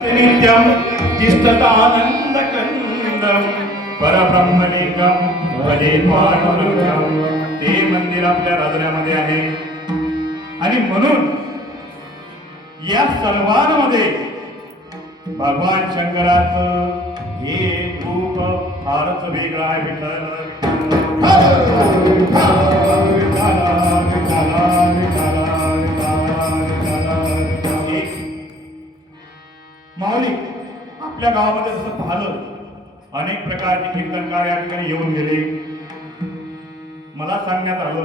नित्यं तिष्ठतानन्दकन्दं परब्रह्मलिंगं भजे पांडुरंगं. ते मंदिर आपल्या राजण्यामध्ये आहे आणि म्हणून या सर्वांमध्ये भगवान शंकराचं हे रूप फारच वेगळं आहे. विठ्ठल माऊली आपल्या गावामध्ये जसं पाहिलं अनेक प्रकारचे कीर्तनकार या ठिकाणी येऊन गेले. मला सांगण्यात आलं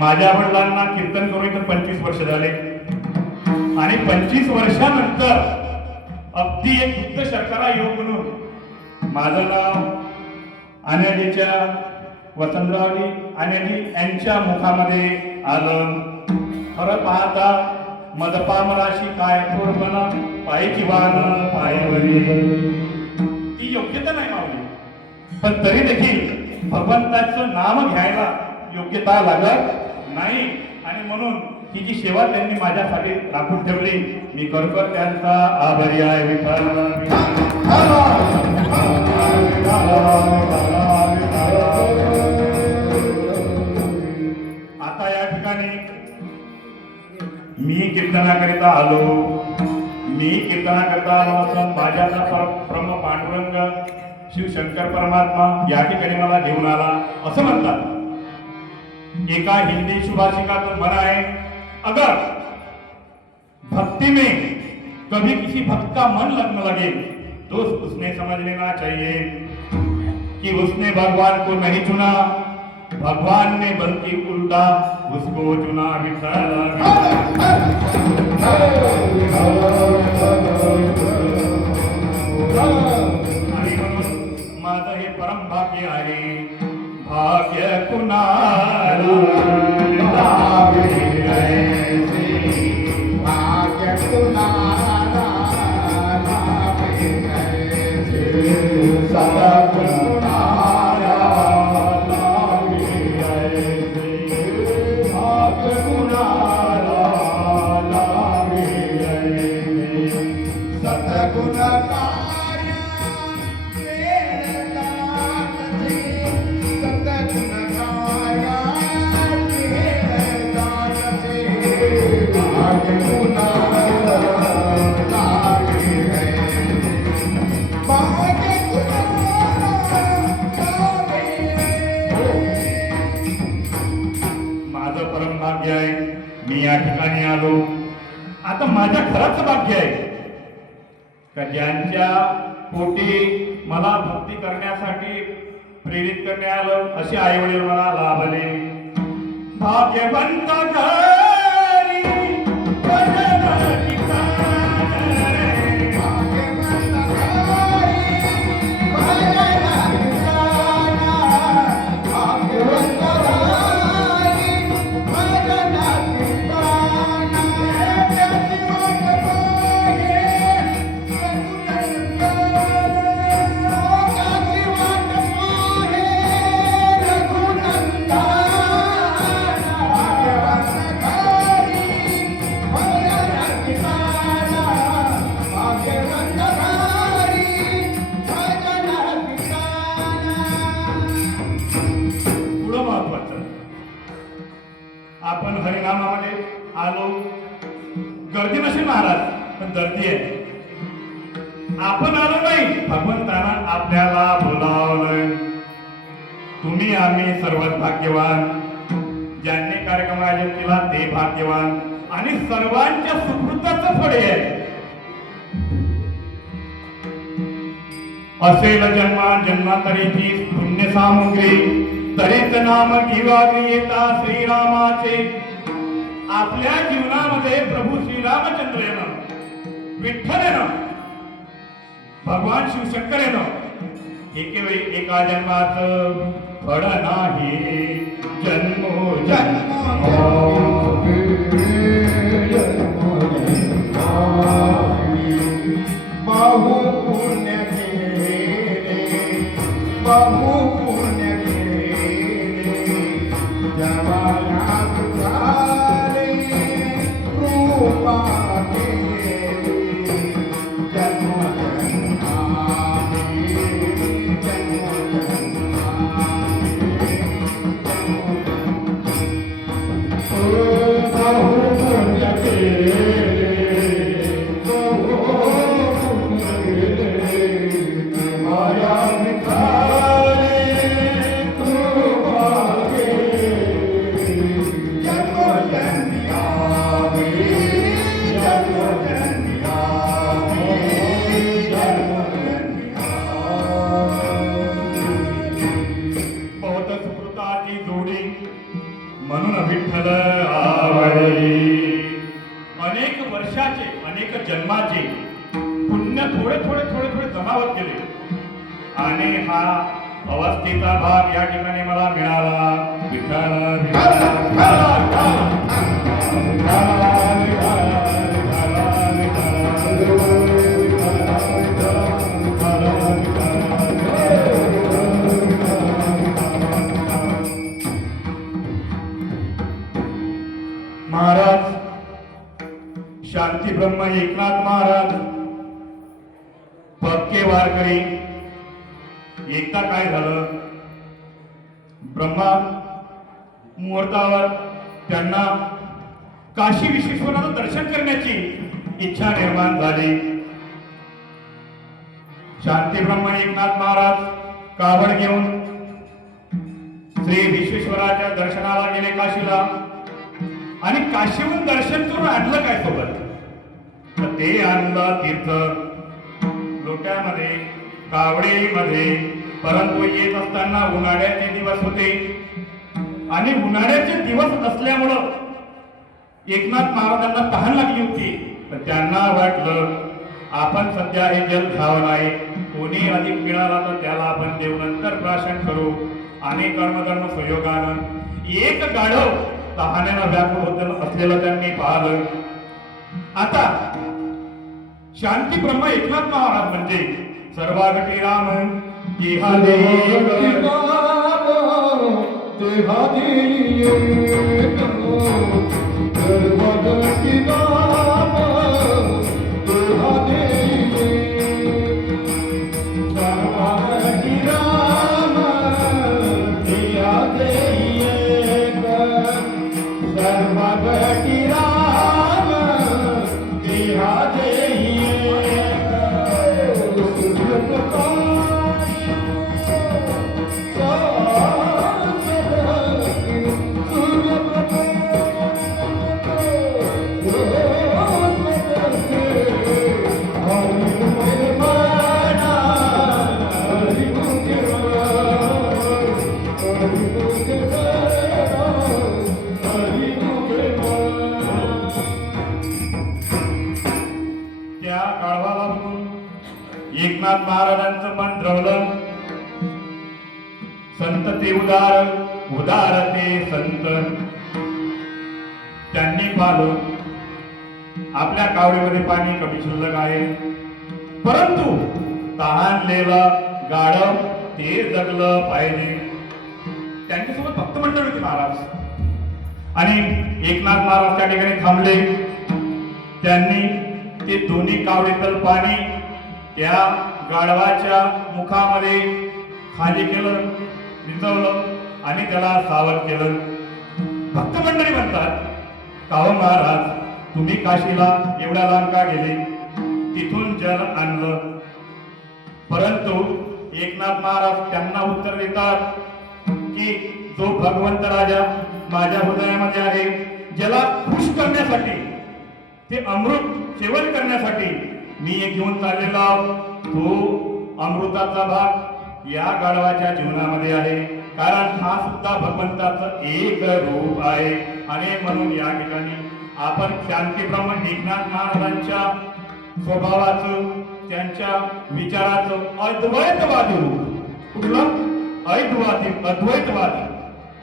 माझ्या वडिलांना कीर्तन करून इथं 25 वर्ष झाले आणि 25 वर्षानंतर अगदी एक बुद्ध शर्करा योग म्हणून माझं नाव आण्याजीच्या वसंतरावजी आण्याजी यांच्या मुखामध्ये आलं. खरं पाहता मदपामराशी काय थोरपणा पायची वाहन पायवरी ती योग्यता नाही मावली, पण तरी देखील भगवंताचं नाम घ्यायला योग्यता लागत नाही आणि म्हणून ही जी सेवा त्यांनी माझ्यासाठी राखून ठेवली मी खरोखर त्यांचा आभारी आहे. विठ्ठल आता या ठिकाणी मी कीर्तनाकरिता आलो असं माझ्याचा परम पांडुरंग शिवशंकर परमात्मा या ठिकाणी मला घेऊन आला असं म्हणतात. एका हिंदी सुभाषिकाचं मन आहे, अगर भक्ति में कभी किसी भक्त का मन लगने लगे तो उसने समझ लेना चाहिए कि उसने भगवान को नहीं चुना, भगवान ने बल्कि उल्टा उसको चुना. विठ्ठल आणि म्हणून माझं हे परम भाग्य आहे. भाग्य कुणाला भाग्य कुणाला सदा मी या ठिकाणी आलो. आता माझ्या घराचं भाग्य आहे का ज्यांच्या पोटी मला भक्ती करण्यासाठी प्रेरित करण्यात आलं असे आई वडील मला लाभले. भाग्यवंत घरी भजनाची आपण हरिनामामध्ये आलो. गर्दी नसेल महाराज पण गर्दी आहे. आपण आलो नाही, भगवंतानं आपल्याला बोलावलं. तुम्ही आम्ही सर्वात भाग्यवान, ज्यांनी कार्यक्रम आयोजित केला ते भाग्यवान आणि सर्वांच्या सुकृताचं फळ आहे. असेल जन्मांतरीची पुण्य सामुग्री तरीच नाम किंवाग्री येता श्रीरामाचे. आपल्या जीवनामध्ये प्रभू श्रीरामचंद्र येणं, विठ्ठल येणं, भगवान शिवशंकर येणं हे केवळ एका जन्माचं फळ नाही. जन्मो जन्म बहु पुण्य केले, बहु पुण्य जवानात झाले कृपा केली. पुण्य थोडे थोडे थोडे थोडे जमावत गेले आणि हा अवस्थेचा भाग या ठिकाणी मला मिळाला. विठ्ठल महाराज शांती ब्रह्म एकनाथ महाराज पक्के वारकरी. एकदा काय झालं, ब्रह्मा मुहूर्तावर त्यांना काशी विश्वेश्वराचं दर्शन करण्याची इच्छा निर्माण झाली. शांती ब्रह्म एकनाथ महाराज कावड घेऊन श्री विश्वेश्वराच्या दर्शनाला गेले काशीला आणि काशीहून दर्शन करून आणलं काय सोबत, तर ते आणलं तीर्थ लोट्यामध्ये कावडीमध्ये. परंतु येत असताना उन्हाळ्याचे दिवस होते आणि उन्हाळ्याचे दिवस असल्यामुळं एकनाथ महाराजांना तहान लागली होती. तर त्यांना वाटलं आपण सध्या हे जल घ्यावं नाही, कोणी अधिक मिळाला तर त्याला आपण देऊ, नंतर प्राशन करू. आणि कर्मधर्म संयोगानं एक गाढव तहानेनं व्याकुळ होत असलेलं त्यांनी पाहिलं. आता शांती ब्रह्म एकनाथ महाराज म्हणजे सर्वागटी राम इहा एकनाथ महाराजांचं मन द्रवलं. संत ते उदार, उदार ते संत. त्यांनी पाहिलं आपल्या कावडीमध्ये पाणी कमी शिल्लक आहे, परंतु तहानलेलं गाढव ते जगलं पाहिजे. त्यांच्यासोबत भक्त मंडळ होते महाराज आणि एकनाथ महाराज त्या ठिकाणी थांबले. त्यांनी ते दोन्ही कावडीतलं पाणी त्या गाढवाच्या मुखामध्ये खाली केलं, विजवलं आणि त्याला सावध केलं. भक्त मंडळी म्हणतात, काहो महाराज तुम्ही काशीला एवढ्या लांब का गेले, तिथून जल आणलं. परंतु एकनाथ महाराज त्यांना उत्तर देतात की जो भगवंत राजा माझ्या हृदयामध्ये आहे, ज्याला खुश करण्यासाठी, ते अमृत सेवन करण्यासाठी मी एक घेऊन चाललेलो आहोत, तो अमृताचा भाग या गाढवाच्या जीवनामध्ये आहे. कारण हा सुद्धा भगवंताचं एक रूप आहे. आणि म्हणून या ठिकाणी आपण शांती ब्रह्म एकनाथ महाराजांच्या स्वभावाचं, त्यांच्या विचाराचं अद्वैतवादी रूप, कुठलं अद्वैतवादी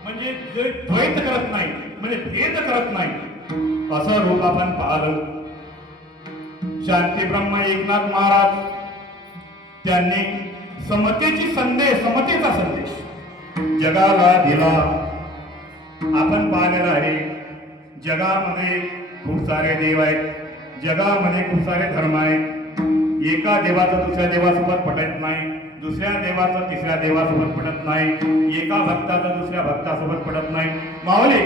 म्हणजे जे द्वैत करत नाही, म्हणजे भेद करत नाही, असं रूप आपण पाहिलं. शांती ब्रह्म एकनाथ महाराज त्यांनी समतेचा संदेश जगाला दिला. आपण पाहिलेलं आहे जगामध्ये खूप सारे देव आहेत, जगामध्ये खूप सारे धर्म आहेत. एका देवाचं दुसऱ्या देवासोबत पटत नाही, दुसऱ्या देवाचं तिसऱ्या देवासोबत पटत नाही, एका भक्ताचं दुसऱ्या भक्तासोबत पटत नाही. मावले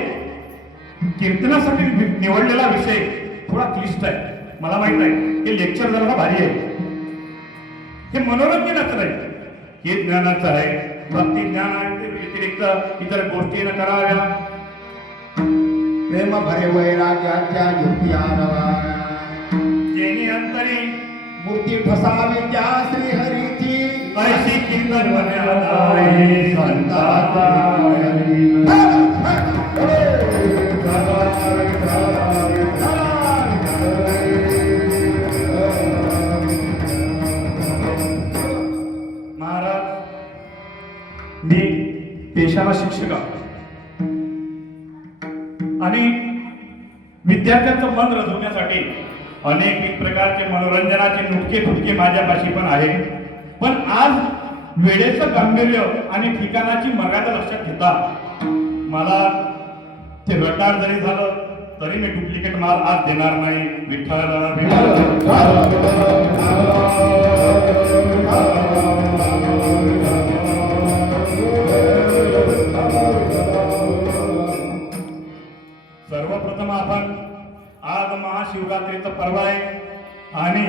कीर्तनासाठी निवडलेला विषय थोडा क्लिष्ट आहे, मला माहित आहे. हे लेक्चर जरा भारी आहे, हे मनोरंजनाचं नाही, हे ज्ञानाचं आहे. भक्ती ज्ञान व्यतिरिक्त इतर गोष्टी न कराव्या. प्रेम भरे वैराग्याच्या युक्ती आरवा, जेनी अंतरी मूर्ती ठसावी त्या श्रीहरीची, ऐशी कीर्तन वन्यादाय संताचा. देशाला शिक्षक आणि विद्यार्थ्यांचं मन रजवण्यासाठी अनेक प्रकारचे मनोरंजनाचे नुटके फुटके माझ्यापाशी पण आहे. पण आज वेळेचं गांभीर्य आणि ठिकाणाची मर्यादा लक्षात घेता मला ते रटार जरी झालं तरी मी डुप्लिकेट माल आज देणार नाही. सर्वप्रथम आपण आज महाशिवरात्रीचा पर्व आहे आणि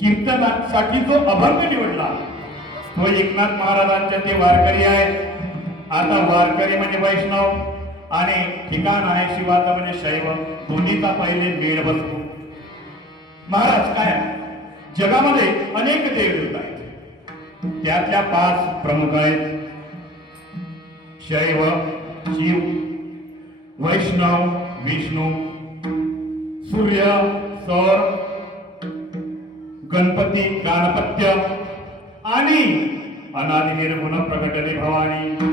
कीर्तनासाठी जो अभंग निवडला तो एकनाथ महाराजांच्या ते वारकरी आहे. आता वारकरी म्हणजे वैष्णव आणि ठिकाण आहे शिवाचं म्हणजे शैव. दोन्हीचा पहिले मेळ बसतो. महाराज काय जगामध्ये अनेक देव आहेत. त्यातल्या 5 प्रमुख आहेत. शैव शिव, वैष्णव विष्णू, सूर्य सौर, गणपती गाणपत्य आणि अनादि निर्गुण प्रकटले भवानी.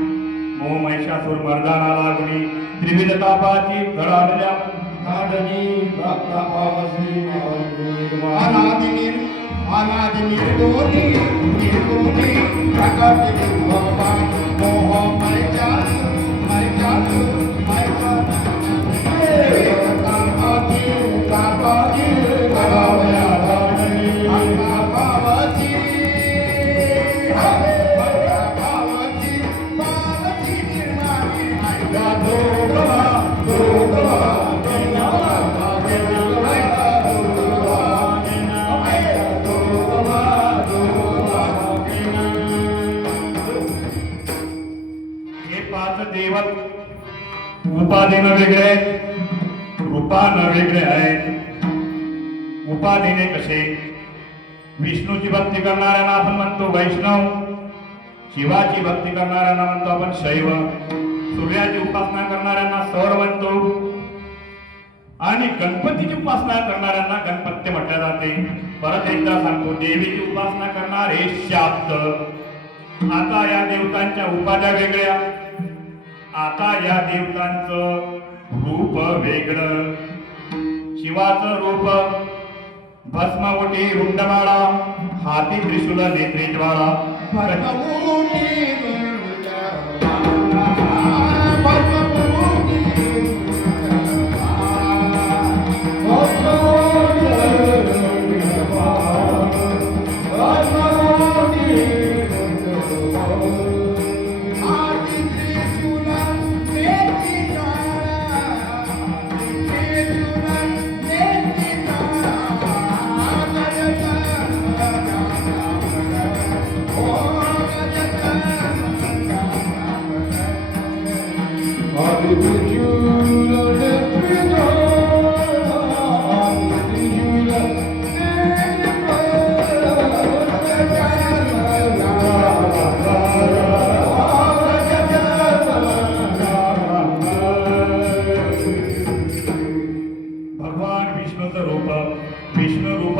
मो महिषासुर मर्दाना लागुनी त्रिविध तापाची धडाडल्या अनादि निर्गुणी प्रकट भगवान मोह उपाधीनं वेगळे आहेत, रूपानं वेगळे आहेत. उपाधीने कसे? विष्णूची भक्ती करणाऱ्यांना आपण म्हणतो वैष्णव, शिवाची भक्ती करणाऱ्यांना म्हणतो आपण शैव, सूर्याची उपासना करणाऱ्यांना सौर म्हणतो आणि गणपतीची उपासना करणाऱ्यांना गणपत्य म्हटले जाते. परत एकदा सांगतो, देवीची उपासना करणारे शाक्त. आता या देवतांच्या उपाध्या वेगळ्या, आता या देवतांचं रूप वेगळं. शिवाचं रूप भस्मवटी रुंडमाळा, हाती त्रिशूल नेत्री ज्वाळा.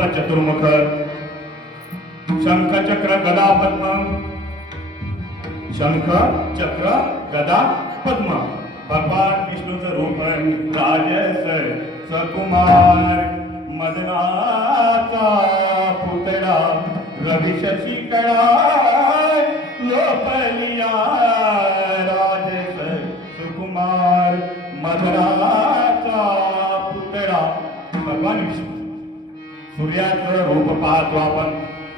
चतुर्मुख, शंख चक्र गदा पद्म, शंख चक्र गदा पद्म. भगवान विष्णूचं रूप राजस सकुमार, मदनाचा पुतळा रवी शशी कळा लोपलिया. राजस सुकुमार मदनाचा पुतळा भगवान विष्णू. सूर्याचं रूप पाहतो आपण.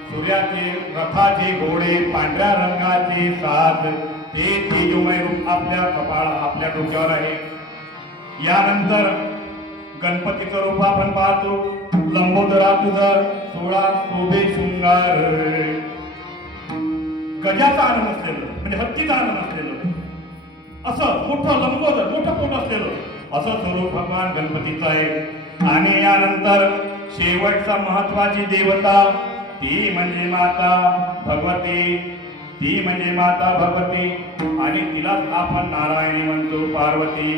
सूर्याचे रथाचे घोडे पांढऱ्या रंगाचे साथ, ते तेजोमय रूप आपल्या डोक्यावर आहे. यानंतर गणपतीचं रूप आपण पाहतो. लंबोदरा तुझं 16 शोभे शृंगार. गजाचा आनंद असलेलं म्हणजे हत्तीचा आनंद असलेलं असं मोठं लंबोदर, मोठं पोट असलेलं असं स्वरूप भगवान गणपतीचं आहे. आणि यानंतर शेवटचा महत्वाची देवता ती म्हणजे माता भगवती. ती म्हणजे माता भगवती आणि तिलाच आपण नारायणी म्हणतो, पार्वती.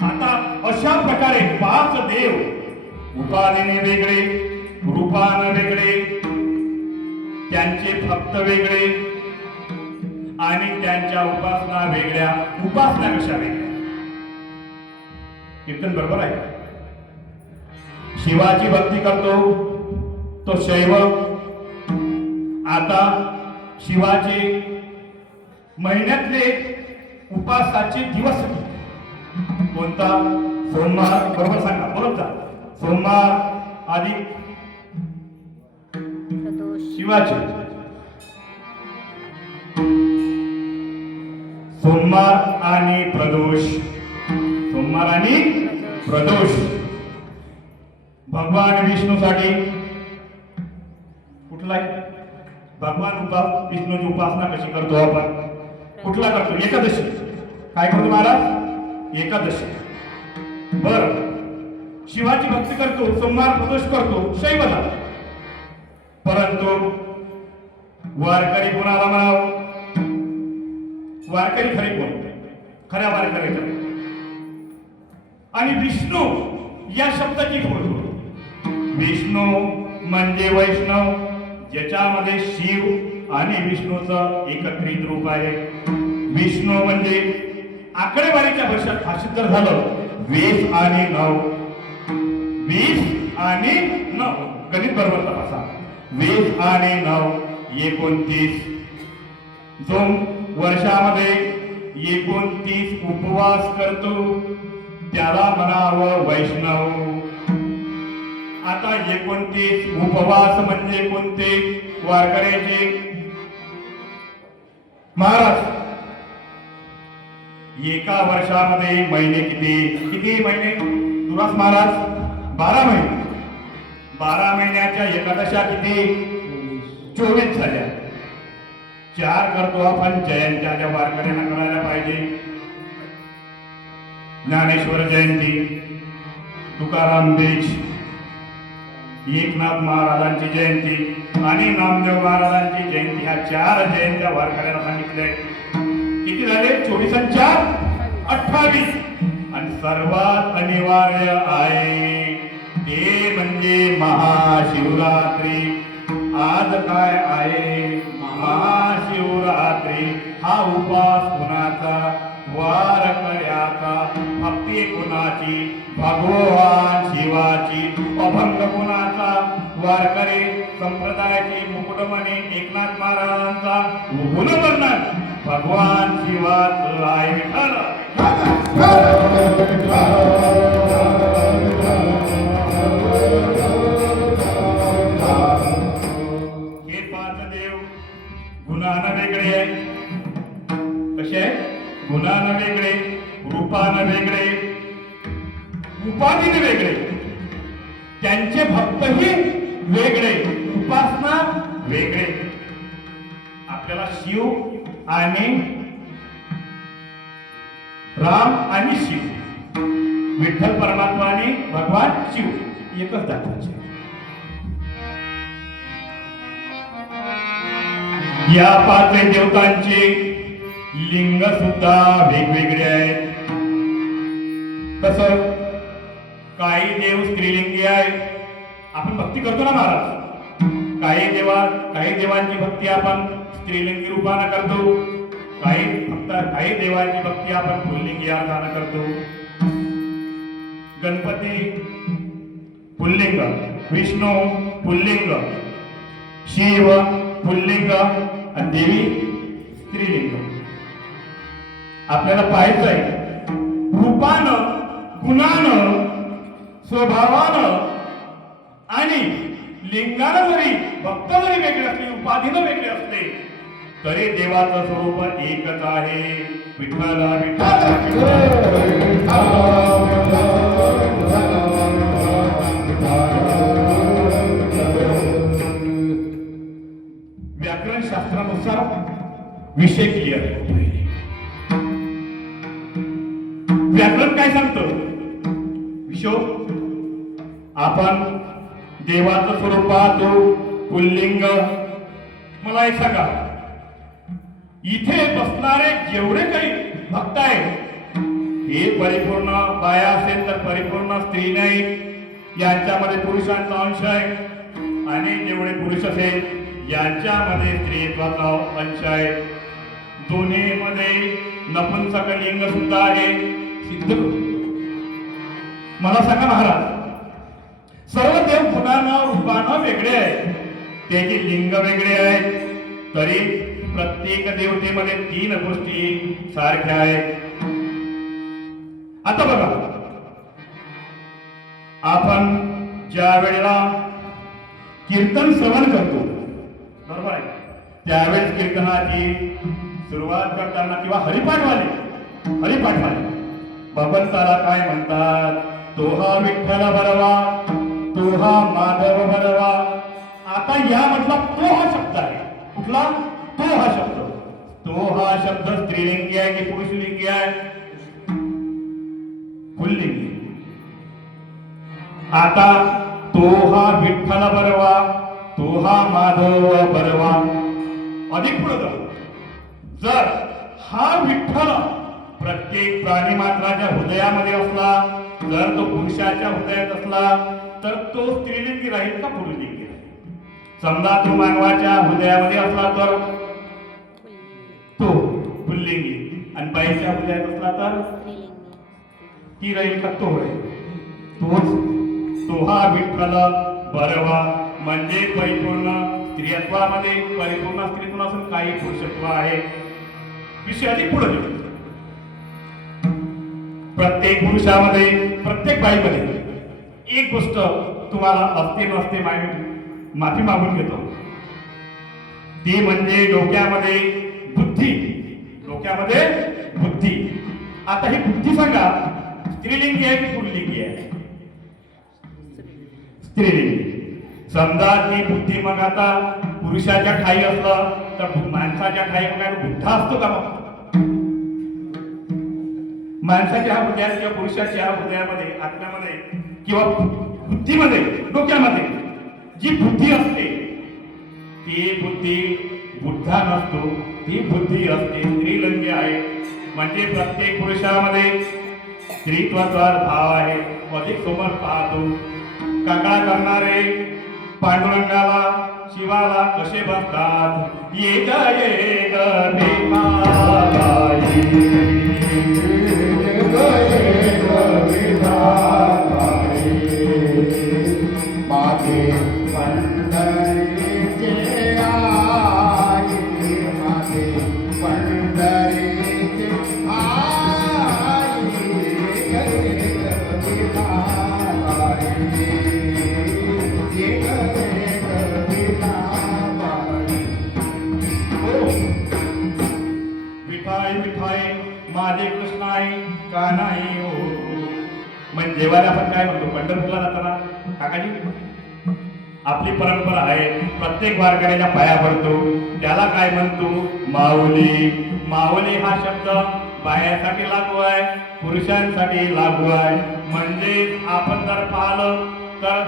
आता अशा प्रकारे 5 देव उपाधीने वेगळे, रूपाने वेगळे, त्यांचे भक्त वेगळे आणि त्यांच्या उपासना वेगळ्या. उपासना कशा वेगळ्या? कीर्तन बरोबर आहे. शिवाची भक्ती करतो तो शैव. आता शिवाचे महिन्यातले उपासाचे दिवस कोणता? सोमवार. बरोबर सांगा, बरोबर जा. सोमवार अधिक शिवाचे सोमवार आणि प्रदोष. सोमवार आणि प्रदोष. भगवान विष्णूसाठी कुठला आहे? भगवान विष्णूची उपासना कशी करतो आपण? कुठला करतो? एकादशी. काय करतो महाराज? एकादशी. बर, शिवाची भक्ती करतो, सोमवार प्रदोष करतो, शैवला. परंतु वारकरी कोणाला म्हणावं? वारकरी खरे कोण? खऱ्या वारकरी. आणि विष्णू या शब्दाची फोड. विष्णू म्हणजे वैष्णव, ज्याच्यामध्ये शिव आणि विष्णूचं एकत्रित रूप आहे. विष्णू म्हणजे आकडेवारीच्या भाषेत भाषित जर झालं 20 आणि 9. 20 आणि 9 गणित बरोबर तपासा. 20 आणि 9 29. जो वर्षामध्ये 29 उपवास करतो त्याला म्हणावं वैष्णव. आता 29 उपवास म्हणजे कोणते? वारकऱ्याचे. महाराज, एका वर्षामध्ये महिने किती? किती महिने? तुलाच महाराज 12 महिने. 12 महिन्याच्या एकादशा किती? 24 झाल्या. 4 करतो आपण जयंत्या, ज्या वारकऱ्यांना करायला पाहिजे. ज्ञानेश्वर जयंती, तुकाराम बीज, एकनाथ महाराजांची जयंती आणि नामदेव महाराजांची जयंती. ह्या 4 जयंत्या वारकऱ्यांना सांगितल्या. किती झाले? 24 आणि 4 28. आणि सर्वात अनिवार्य आहे ते म्हणजे महाशिवरात्री. आज काय आहे? महाशिवरात्री. हा उपास कुणाचा? वारकऱ्याचा. भक्ती कुणाची? भगवान शिवाची. अभंग कुणाचा? वारकरी संप्रदायाची मुकुटमणी एकनाथ महाराजांचा. गुणवर्णन भगवान शिवाचं आहे. विठ्ठल. हे 5 देव गुणानं वेगळे आहे. कसे आहे? गुणानं वेगळे, रूपानं वेगळे, उपाधीने वेगळे, त्यांचे भक्तही वेगळे, उपासना वेगळे. आपल्याला शिव आणि राम आणि शिव, विठ्ठल परमात्मा आणि भगवान शिव एकच दाखवायचे. या 5 देवतांचे लिंग सुद्धा वेगवेगळे आहेत. कसं? काही देव स्त्रीलिंगी आहेत. आपण भक्ती करतो ना महाराज. काही देवांची भक्ती आपण स्त्रीलिंगी रूपानं करतो. काही देवांची भक्ती आपण पुल्लिंगी अर्थानं करतो. गणपती पुल्लिंग, विष्णू पुल्लिंग, शिव पुल्लिंग आणि देवी स्त्रीलिंग. आपल्याला पाहायचं आहे रूपानं, गुणानं, स्वभावानं आणि लिंगानं जरी भक्त जरी वेगळे असले, उपाधीनं वेगळे असले, तरी देवाचं स्वरूप एकच आहे. विठ्ठल विठ्ठल. व्याकरण शास्त्रानुसार विषय क्लिअर. व्याकरण काय सांगतं? विषय आपण देवाचं स्वरूप पाहतो पुल्लिंग. मला एक सांगा, इथे बसणारे जेवढे काही भक्त आहेत हे परिपूर्ण बाया असेल तर परिपूर्ण स्त्री नाही. यांच्यामध्ये पुरुषांचा अंश आहे आणि जेवढे पुरुष असेल यांच्यामध्ये स्त्रीत्वाचा अंश आहे. दोन्हीमध्ये नपुंसक लिंग सुद्धा आहे सिद्ध करू. मला सांगा महाराज, सर्व देव गुणानं रूपानं वेगळे आहेत, त्याची लिंग वेगळे आहेत, तरी प्रत्येक देवतेमध्ये 3 गोष्टी सारख्या आहेत. आता बघा, आपण ज्या वेळेला कीर्तन श्रवण करतो, बरोबर आहे, त्यावेळेस कीर्तनाची सुरुवात करताना किंवा हरिपाठवाले भगवंताला काय म्हणतात? तो हा विठ्ठल बरवा, तो हा माधव बरवा. आता यामधला तो हा शब्द आहे, कुठला? तो हा शब्द. तो हा शब्द स्त्रीलिंगी आहे की पुरुषलिंगी आहे? पुल्लिंगी. आता तो हा विठ्ठल बरवा, तो हा माधव बरवा. अधिक पुढे जाऊ, जर हा विठ्ठल प्रत्येक प्राणी मात्राच्या हृदयामध्ये असला, जर तो पुरुषाच्या हृदयात असला, तर तो स्त्रीलिंगी राहील का पुरुषलिंगी राहील? समजा तो मानवाच्या हृदयामध्ये असला तर तो पुल्लिंगी, आणि बाईच्या हृदयात असला तर ती राहील का तो राहील? तो हा विठ्ठल बरवा म्हणजे परिपूर्ण स्त्रियत्वामध्ये परिपूर्ण स्त्रीत्व असून काही पुरुषत्व आहे. विषय अधिक पुढे घेऊ. प्रत्येक पुरुषामध्ये प्रत्येक बाईमध्ये एक गोष्ट तुम्हाला असते नसते माफी मागून घेतो, ती म्हणजे डोक्यामध्ये बुद्धी. डोक्यामध्ये बुद्धी. आता ही बुद्धी सांगा, स्त्रीलिंगी आहे की पुल्लिंगी आहे? स्त्रीलिंगी. समजा ती बुद्धी मग आता पुरुषाच्या ठाई असलं तर माणसाच्या ठाई मग बुद्धा असतो का? मग माणसाच्या हृदयात किंवा पुरुषाच्या हृदयामध्ये आत्म्यामध्ये किंवा बुद्धीमध्ये डोक्यामध्ये जी बुद्धी असते ती बुद्धी बुद्धा नसतो, ती बुद्धी असते स्त्रीलिंगी आहे. म्हणजे प्रत्येक पुरुषामध्ये स्त्रीत्वाचा भाव आहे. अधिक समोर पाहतो, काका करणारे पांडुरंगाला शिवाला कसे बसतात? ये ग माझे पंढरीचे आई, माझे पंढरीचे आई, विठाई विठाई माझे कृष्णाई कानाई हो. म्हणजे देवाला आपण काय म्हणतो? पंढरपूरला जाताना काकाजी आपली परंपरा आहे, प्रत्येक वारकऱ्याच्या पाया पडतो, त्याला काय म्हणतो? माऊली. माऊली हा शब्द बायासाठी लागू आहे, पुरुषांसाठी लागू आहे. म्हणजे आपण जर पाहिलं तर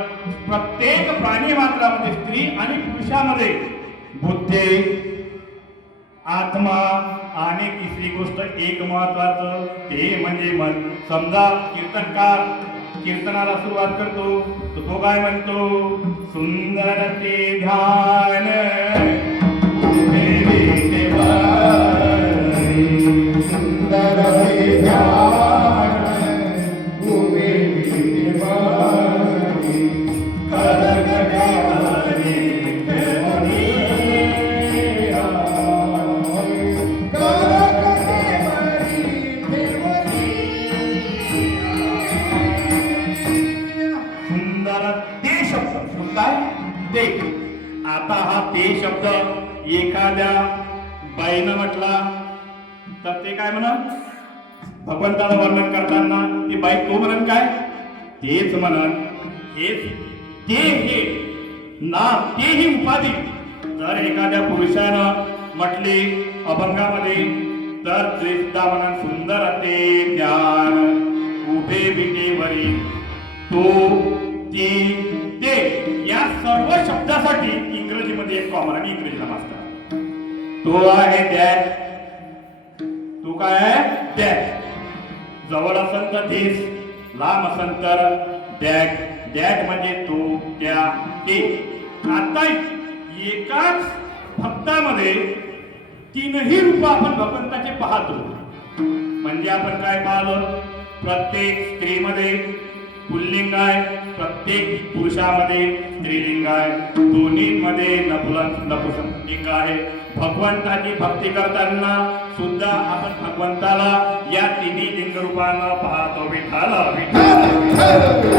प्रत्येक प्राणी मात्रामध्ये स्त्री आणि पुरुषामध्ये बुद्धी, आत्मा आणि तिसरी गोष्ट एक महत्वाचं ते म्हणजे मन. समजा कीर्तनकार कीर्तनाला सुरुवात करतो तर तो काय म्हणतो? सुंदर ते ध्यान सुंदर ते ध्यान उभे विठ्ठलाची, आता हा ते शब्द एखाद्या बाईनं म्हटला तर ते काय म्हणत? भगवंताला वर्णन करताना ती बाई तो म्हणत काय? तेच म्हणत. हेच ते हे ना ते ही उपाधी जर एखाद्या पुरुषानं म्हटली अभंगामध्ये तर ते सुद्धा म्हणत सुंदर ते ज्ञान उभे विटेवरी. तो ती ते या सर्व शब्दासाठी इंग्रजीमध्ये एक कॉमन आणि इंग्रजीला मास्टर तो आहे दॅट. तो काय आहे? दॅट. जवळ असेल तर धीस, लांब असेल तर दॅट. दॅट म्हणजे तो, त्या, ते. आता एकाच भक्तामध्ये तीनही रूप आपण भगवंताचे पाहतो. म्हणजे आपण काय पाहलं, प्रत्येक स्त्रीमध्ये पुल्लिंग आहे, प्रत्येक पुरुषामध्ये स्त्रीलिंग आहे, दोन्हीमध्ये नपुंसक आहे. भगवंताची भक्ती करताना सुद्धा आपण भगवंताला या तिन्ही लिंग रूपानं पाहतो. विठ्ठल विठ्ठल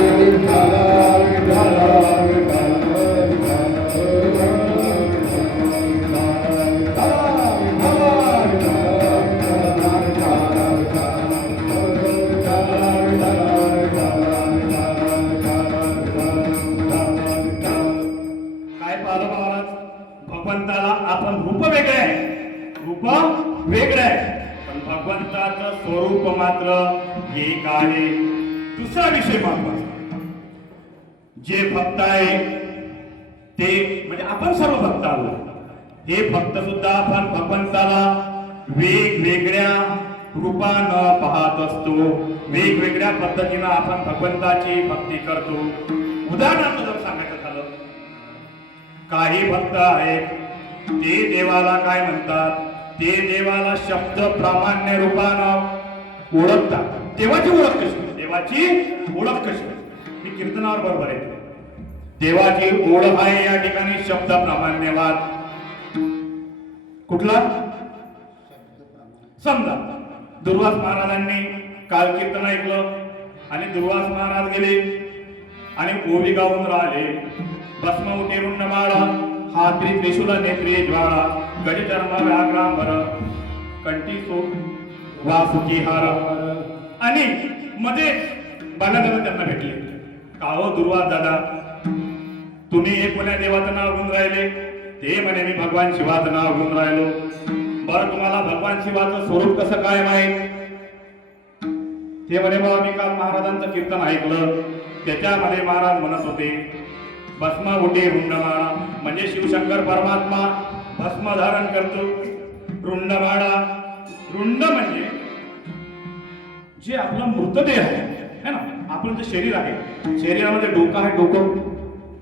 काय पाहिलं महाराज, भगवंताला आपण रूप वेगळे आहे, रूप वेगळे आहे, पण भगवंताचं स्वरूप मात्र एक आहे. दुसरा विषय महत्वाचा, जे भक्त आहे ते म्हणजे आपण सर्व भक्त आहोत. हे भक्त सुद्धा आपण भगवंताला वेगवेगळ्या रूपानं पाहत असतो, वेगवेगळ्या पद्धतीनं आपण भगवंताची भक्ती करतो. उदाहरणार्थ जर सांगायचं झालं, काही भक्त आहेत ते देवाला काय म्हणतात, ते देवाला शब्द प्रामाण्य रूपानं ओळखतात. देवाची ओळख कशी, देवाची ओळख कशी, मी कीर्तनावर बरोबर आहे. देवाची ओळख आहे या ठिकाणी शब्द प्रामाण्यवाद. कुठला? समजा दुर्वास महाराजांनी काल कीर्तन ऐकलं आणि दुर्वास महाराज गेले आणि ओवी गाऊन राहिले. भस्म उठे रुंड माळा, हात्री त्रिशूल नेत्री ज्वाळा, गज चर्म व्याघ्रांबर, कंठी सो वासुकी हार. आणि मध्ये बालदादा त्यांना भेटले. का हो दुर्वास दादा, तुम्ही हे कोण्या देवाचं नाव घेऊन राहिले? ते म्हणे मी भगवान शिवाचं नाव घेऊन राहिलो. बरं तुम्हाला भगवान शिवाचं स्वरूप कसं काय माहित? ते म्हणे बाबा मी काल महाराजांचं कीर्तन ऐकलं, त्याच्यामध्ये महाराज म्हणत होते भस्म उठे रुंडमाळा, म्हणजे शिवशंकर परमात्मा भस्म धारण करतो. रुंडमाळा, रुंड म्हणजे जे आपला मृतदेह आहे ना, आपलं जे शरीर आहे, शरीरामध्ये डोकं आहे, डोकं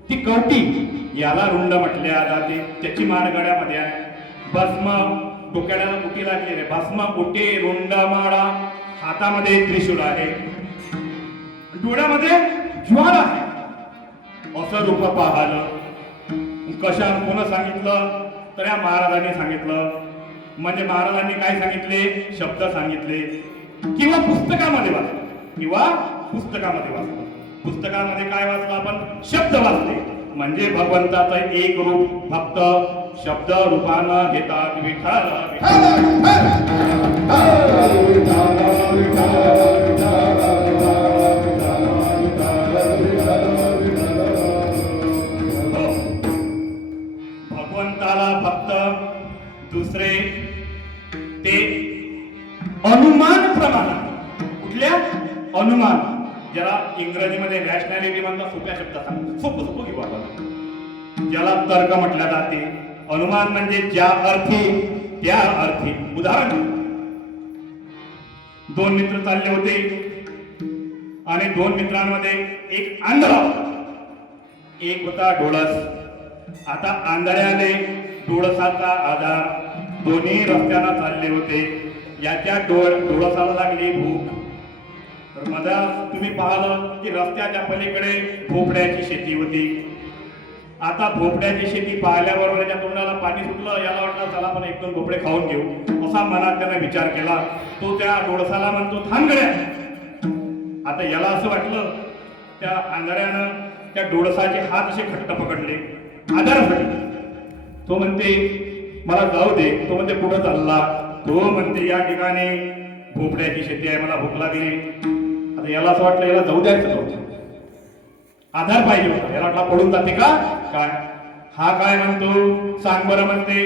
ती कवटी, याला रुंड म्हटले जाते. त्याची मान गळ्यामध्ये आहे. भस्म डोक्याला मुठी लागली आहे. भस्म उठे रुंडमाळा, हातामध्ये त्रिशूल आहे, डोळ्यामध्ये ज्वाला आहे. असं रूप पाहलं. कशा कोण सांगितलं? तर या महाराजांनी सांगितलं. म्हणजे महाराजांनी काय सांगितले? शब्द सांगितले, किंवा पुस्तकामध्ये वाचलं, किंवा पुस्तकामध्ये वाचलं. पुस्तकामध्ये काय वाचलं आपण? शब्द वाचले. म्हणजे भगवंताचं एक रूप फक्त शब्द रूपानं घेतात. विठ्ठल भगवंताला फक्त दुसरे ते अनुमान प्रमाण. कुठल्या? अनुमान, ज्याला इंग्रजीमध्ये रॅशनॅलिटी म्हणतात. सोप्या शब्दात सांग, सोपं सोपं घेऊ आपण. ज्याला तर्क म्हटलं जाते. अनुमान म्हणजे ज्या अर्थी त्या अर्थी. उदाहरण, दोन मित्र चालले होते आणि दोन मित्रांमध्ये एक आंधळा होता, एक होता डोळस. आता आंधळ्याने डोळसाचा आधार, दोन्ही रस्त्याला चालले होते. याच्या डोळसाला लागली भूक. तर मधा तुम्ही पाहिलं की रस्त्याच्या पलीकडे भोपळ्याची शेती होती. आता भोपळ्याची शेती पाहिल्याबरोबर याच्या तोंडाला पाणी सुटलं. याला वाटलं चला आपण एक दोन भोपळे खाऊन घेऊ, असा मनात त्याने विचार केला. तो त्या डोळसाला म्हणतो थांबगड्या. आता याला असं वाटलं, त्या आंधळ्यानं त्या डोळसाचे हात असे घट्ट पकडले आधारासाठी. तो म्हणते मला जाऊ दे. तो म्हणते कुठं चालला? तो म्हणते या ठिकाणी भोपळ्याची शेती आहे, मला भूक लागली. आता याला असं वाटलं याला जाऊ द्यायचं नव्हतं, आधार पाहिजे होता. याला वाटला पडून जाते का काय. हा काय म्हणतो सांग बरं. म्हणते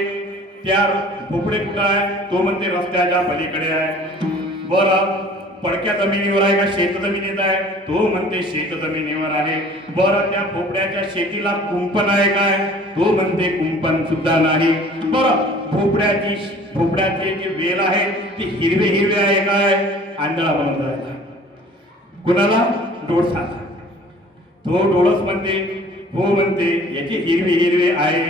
त्या भोपळे कुठं आहे? तो म्हणते रस्त्याच्या पलीकडे आहे. बरं पडक्या जमिनीवर आहे का शेत जमिनीत आहे? तो म्हणते शेत जमिनीवर आहे. बरं त्या भोपळ्याच्या शेतीला कुंपण आहे काय? तो म्हणते कुंपण सुद्धा नाही. बरं भोपळ्याचे जे वेल आहे ते हिरवे हिरवे आहे काय? आंधळा बनत आहे. कुणाला? डोळसाला. तो डोळस म्हणते हो म्हणते याचे हिरवे हिरवे आहे.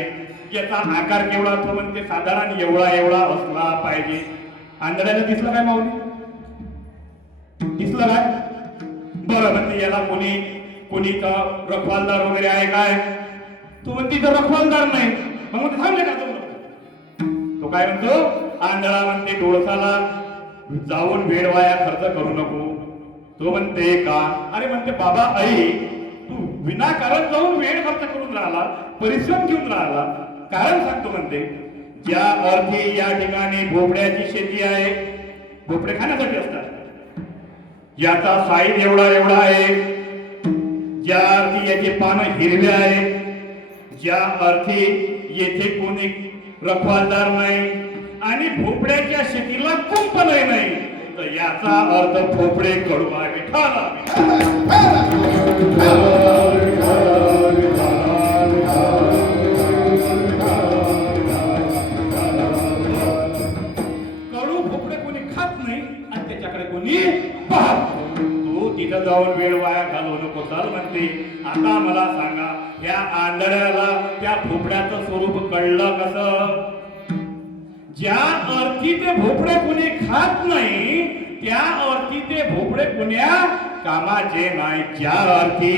याचा आकार केवढा तो म्हणते साधारण एवढा एवढा असला पाहिजे. आंधळ्याला दिसलं काय माऊली? दिसलं काय? बरं म्हणते याला कोणी का रखवालदार वगैरे आहे काय? तो म्हणते तर रखवालदार नाही. मग म्हणते थांबले का तो काय म्हणतो? आंधळा म्हणते डोळसाला जाऊन वेळ वाया खर्च करू नको. तो म्हणते का? अरे म्हणते बाबा आई तू विनाकारण जाऊन वेळ खर्च करून राहिला, परिश्रम घेऊन राहिला, कारण सांगतो म्हणते. ज्या अर्थी या ठिकाणी भोपळ्याची शेती आहे, भोपळे खाण्यासाठी असतात, याचा साईज एवढा एवढा आहे, ज्या अर्थी याचे पानं हिरवे आहे, ज्या अर्थी येथे कोणी रखवालदार नाही आणि भोपळ्याच्या शेतीला कुंपणही नाही, तर याचा अर्थ भोपळे कडू आहे. कडू भोपळे कोणी खात नाही आणि त्याच्याकडे कोणी पाहत. तू तिथं जाऊन वेळ वाया घालवू नको. तर म्हणते आता मला सांगा या आंधळ्याला त्या भोपळ्याचं स्वरूप कळलं कसं? ज्या अर्थी ते भोपळे कोणी खात नाही त्या अर्थी ते भोपळे कोण्या कामाचे नाही. ज्या अर्थी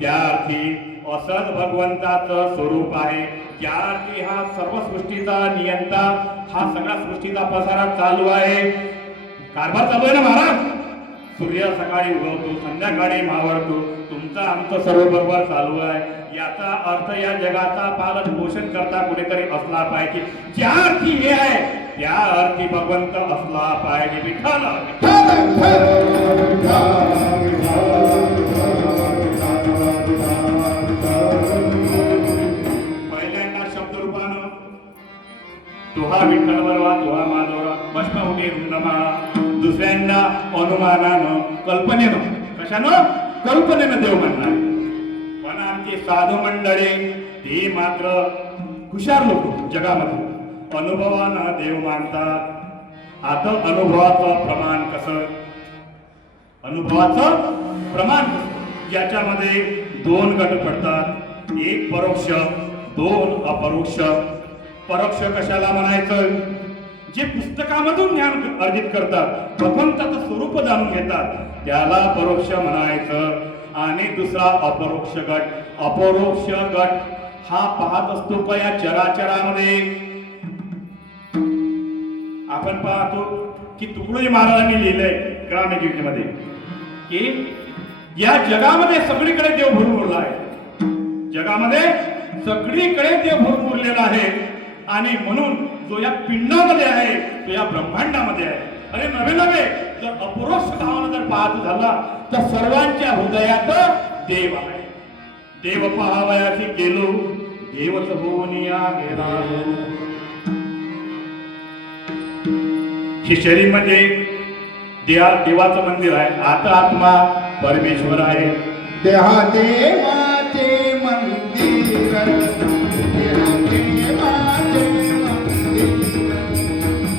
त्या अर्थी असंच भगवंताचं स्वरूप आहे. ज्या अर्थी हा सर्व सृष्टीचा नियंता, हा सगळ्या सृष्टीचा पसारा चालू आहे, कारभार चालू आहे ना महाराज. सूर्य सकाळी उगवतो, संध्याकाळी मावळतो, तुमचं आमचं सर्व बरोबर चालू आहे. याचा अर्थ या जगाचा पालन पोषण करता कुणीतरी असला पाहिजे. ज्या अर्थी हे आहे त्या अर्थी भगवंत असला पाहिजे. विठ्ठल पहिल्यांदा शब्दरूपानं तुहा विठ्ठल बरवा तुहा माधवरा भस्म उठे रुंदमाळा. दुसऱ्यांदा अनुमानानं कल्पनेनं, कशानं? कल्पनेनं देव म्हणणार. पण आमची साधू मंडळी ती मात्र हुशार लोक जगामध्ये अनुभवानं देव मानतात. आता अनुभवाचं प्रमाण कसं? अनुभवाचं प्रमाण ज्याच्यामध्ये दोन गट पडतात, एक परोक्ष, दोन अपरोक्ष. परोक्ष कशाला म्हणायचं? जे पुस्तकामधून ज्ञान अर्जित करतात, भगवंताचं स्वरूप जाणून घेतात, त्याला परोक्ष म्हणायचं. आणि दुसरा अपरोक्ष गट. अपरोक्ष गट हा पाहत असतो का या चराचरामध्ये? आपण पाहतो की तुकडोजी महाराजांनी लिहिलंय ग्रामगीतेमध्ये की या जगामध्ये सगळीकडे देव भरून उरला आहे. जगामध्ये सगळीकडे देव भरून उरलेला आहे आणि म्हणून जो या पिंडामध्ये आहे तो या ब्रह्मांडामध्ये आहे. अरे नवे नवे जर अपरोक्ष भावानं जर पाहत झाला तर सर्वांच्या हृदयात देव आहे. देव पहावयाची गेलो, देवच होऊन या गेला. हे शरीर म्हणजे देवाचं मंदिर आहे. आता आत्मा परमेश्वर आहे. देहा देवाचे मंदिर,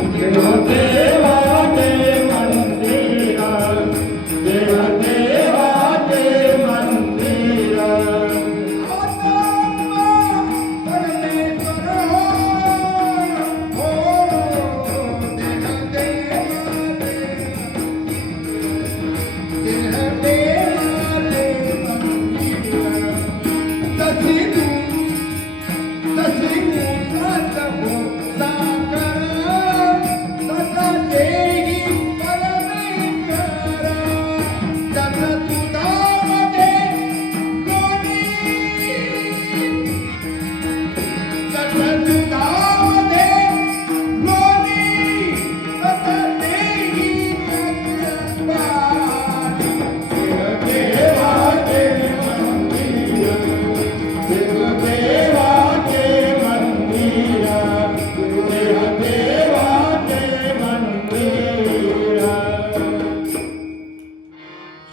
देहा देवाचे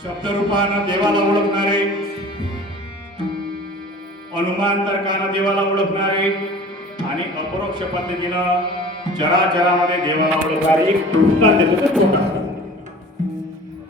शब्दरूपानं देवाला ओळखणारे, अनुमान तर्कानं देवाला ओळखणारे आणि अपरोक्ष पद्धतीनं चराचरामध्ये देवाला ओळखणारे एक दृष्टांत देतो.